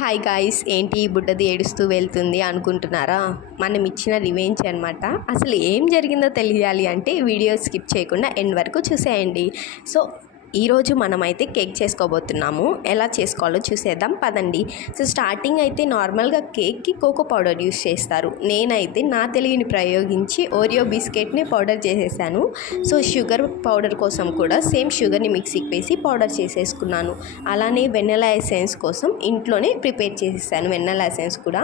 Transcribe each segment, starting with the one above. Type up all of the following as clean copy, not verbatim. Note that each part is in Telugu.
హాయ్ గాయ్స్, ఏంటి బుడ్డది ఏడుస్తూ వెళ్తుంది అనుకుంటున్నారా? మనం ఇచ్చిన రివెంజ్ అనమాట. అసలు ఏం జరిగిందో తెలియాలి అంటే వీడియో స్కిప్ చేయకుండా ఎండ్ వరకు చూసేయండి. సో ఈరోజు మనమైతే కేక్ చేసుకోబోతున్నాము. ఎలా చేసుకోవాలో చూసేద్దాం పదండి. సో స్టార్టింగ్ అయితే నార్మల్గా కేక్కి కోకో పౌడర్ యూస్ చేస్తారు. నేనైతే నా తెలివిని ప్రయోగించి ఓరియో బిస్కెట్ని పౌడర్ చేసేసాను. సో షుగర్ పౌడర్ కోసం కూడా సేమ్ షుగర్ని మిక్సీకి వేసి పౌడర్ చేసేసుకున్నాను. అలానే వెన్నెలా ఎసెన్స్ కోసం ఇంట్లోనే ప్రిపేర్ చేసేసాను వెన్నెలా ఎసెన్స్ కూడా.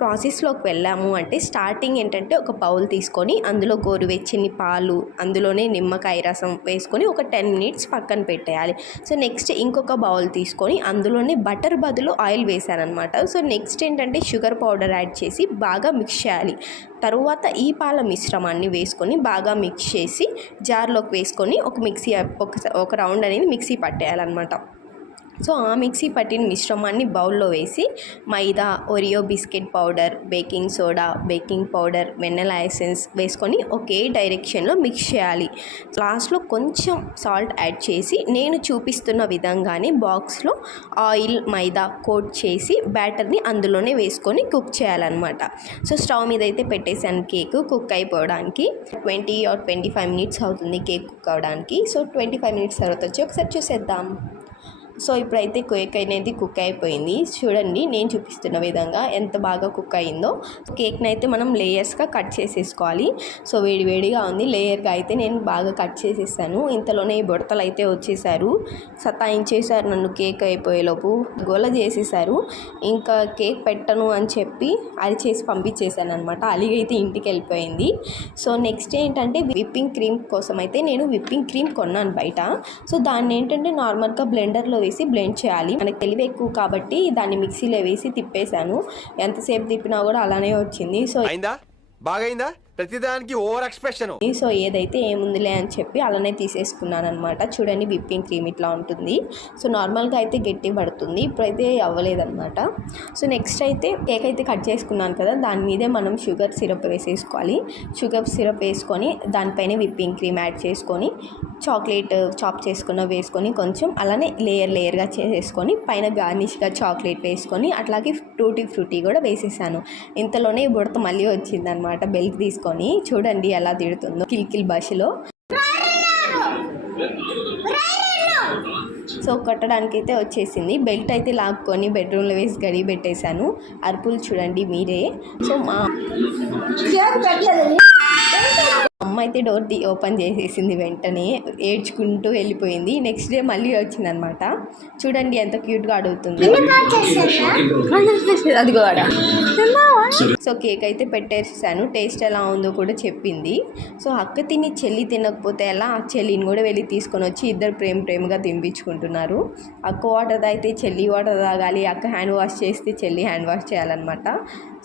ప్రాసెస్లోకి వెళ్ళాము అంటే స్టార్టింగ్ ఏంటంటే ఒక బౌల్ తీసుకొని అందులో గోరువెచ్చని పాలు, అందులోనే నిమ్మకాయ రసం వేసుకొని ఒక 10 minutes పక్కన పెట్టేయాలి. సో నెక్స్ట్ ఇంకొక బౌల్ తీసుకొని అందులోనే బటర్ బదులు ఆయిల్ వేసానమాట. సో నెక్స్ట్ ఏంటంటే షుగర్ పౌడర్ యాడ్ చేసి బాగా మిక్స్ చేయాలి. తరువాత ఈ పాల మిశ్రమాన్ని వేసుకొని బాగా మిక్స్ చేసి జార్లోకి వేసుకొని ఒక రౌండ్ అనేది మిక్సీ పట్టేయాలన్నమాట. సో ఆ మిక్సీ పట్టిన మిశ్రమాన్ని బౌల్లో వేసి maida, Oreo biscuit powder, baking soda, baking powder, vanilla essence వేసుకొని ఒకే డైరెక్షన్లో మిక్స్ చేయాలి. లాస్ట్లో కొంచెం సాల్ట్ యాడ్ చేసి నేను చూపిస్తున్న విధంగానే బాక్స్లో ఆయిల్, మైదా కోట్ చేసి బ్యాటర్ని అందులోనే వేసుకొని కుక్ చేయాలన్నమాట. సో స్టవ్ మీద అయితే పెట్టేసాను కేక్ కుక్ అయిపోవడానికి. 20 or 25 minutes అవుతుంది కేక్ కుక్ అవ్వడానికి. సో 25 minutes తర్వాత వచ్చి ఒకసారి చూసేద్దాం. సో ఇప్పుడైతే కేక్ అనేది కుక్ అయిపోయింది. చూడండి నేను చూపిస్తున్న విధంగా ఎంత బాగా కుక్ అయిందో. కేక్ని అయితే మనం లేయర్స్గా కట్ చేసేసుకోవాలి. సో వేడివేడిగా ఉంది. లేయర్గా అయితే నేను బాగా కట్ చేసేసాను. ఇంతలోనే బుడతలు అయితే వచ్చేసారు, సతాయించేసారు నన్ను. కేక్ అయిపోయేలోపు గోల చేసేసారు. ఇంకా కేక్ పెట్టను అని చెప్పి అరిచేసి పంపించేసాను అనమాట. అలిగైతే ఇంటికి వెళ్ళిపోయింది. సో నెక్స్ట్ ఏంటంటే విప్పింగ్ క్రీమ్ కోసం అయితే నేను విప్పింగ్ క్రీమ్ కొన్నాను బయట. సో దాన్ని ఏంటంటే నార్మల్గా బ్లెండర్లో వేసి బ్లెండ్ చేయాలి. మనకి తెలివి ఎక్కువ కాబట్టి దాన్ని మిక్సీలో వేసి తిప్పేశాను. ఎంతసేపు తిప్పినా కూడా అలానే వచ్చింది. సో బాగైందా ప్రతిదానికి ఓవర్ ఎక్స్ప్రెషన్. సో ఏదైతే ఏముందిలే అని చెప్పి అలానే తీసేసుకున్నాను అనమాట. చూడండి విప్పింగ్ క్రీమ్ ఇట్లా ఉంటుంది. సో నార్మల్గా అయితే గట్టి పడుతుంది, ఇప్పుడైతే అవ్వలేదన్నమాట. సో నెక్స్ట్ అయితే కేక్ అయితే కట్ చేసుకున్నాను కదా, దాని మీదే మనం షుగర్ సిరప్ వేసేసుకోవాలి. షుగర్ సిరప్ వేసుకొని దానిపైన విప్పింగ్ క్రీమ్ యాడ్ చేసుకొని చాక్లెట్ చాప్ చేసుకున్న వేసుకొని కొంచెం అలానే లేయర్గా చేసేసుకొని పైన గార్నిష్గా చాక్లెట్ వేసుకొని అట్లాగే టూటీ ఫ్రూటీ కూడా వేసేసాను. ఇంతలోనే బుడత మళ్ళీ వచ్చిందనమాట. బెల్ట్ తీసుకొని చూడండి ఎలా తిడుతుందో కిల్కిల్ భాషలో. సో కట్టడానికి అయితే వచ్చేసింది. బెల్ట్ అయితే లాక్కొని బెడ్రూమ్లో వేసి గడి పెట్టేశాను. అరుపులు చూడండి మీరే. సో మా అమ్మ అయితే డోర్ ఓపెన్ చేసేసింది, వెంటనే ఏడ్చుకుంటూ వెళ్ళిపోయింది. నెక్స్ట్ డే మళ్ళీ వచ్చిందనమాట. చూడండి ఎంత క్యూట్గా అడుగుతుంది. అది కూడా. సో కేక్ అయితే పెట్టేసాను. టేస్ట్ ఎలా ఉందో కూడా చెప్పింది. సో అక్క తిని చెల్లి తినకపోతే ఎలా, చెల్లిని కూడా వెళ్ళి తీసుకొని వచ్చి ఇద్దరు ప్రేమగా తినిపించుకుంటున్నారు. అక్క వాటర్ తాగితే చెల్లి వాటర్ తాగాలి, అక్క హ్యాండ్ వాష్ చేస్తే చెల్లి హ్యాండ్ వాష్ చేయాలన్నమాట.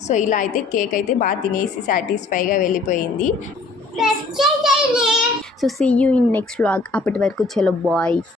సో ఇలా అయితే కేక్ అయితే బాగా తినేసి సాటిస్ఫైగా వెళ్ళిపోయింది. So see you in next vlog. అప్పటి వరకు చలో బాయ్.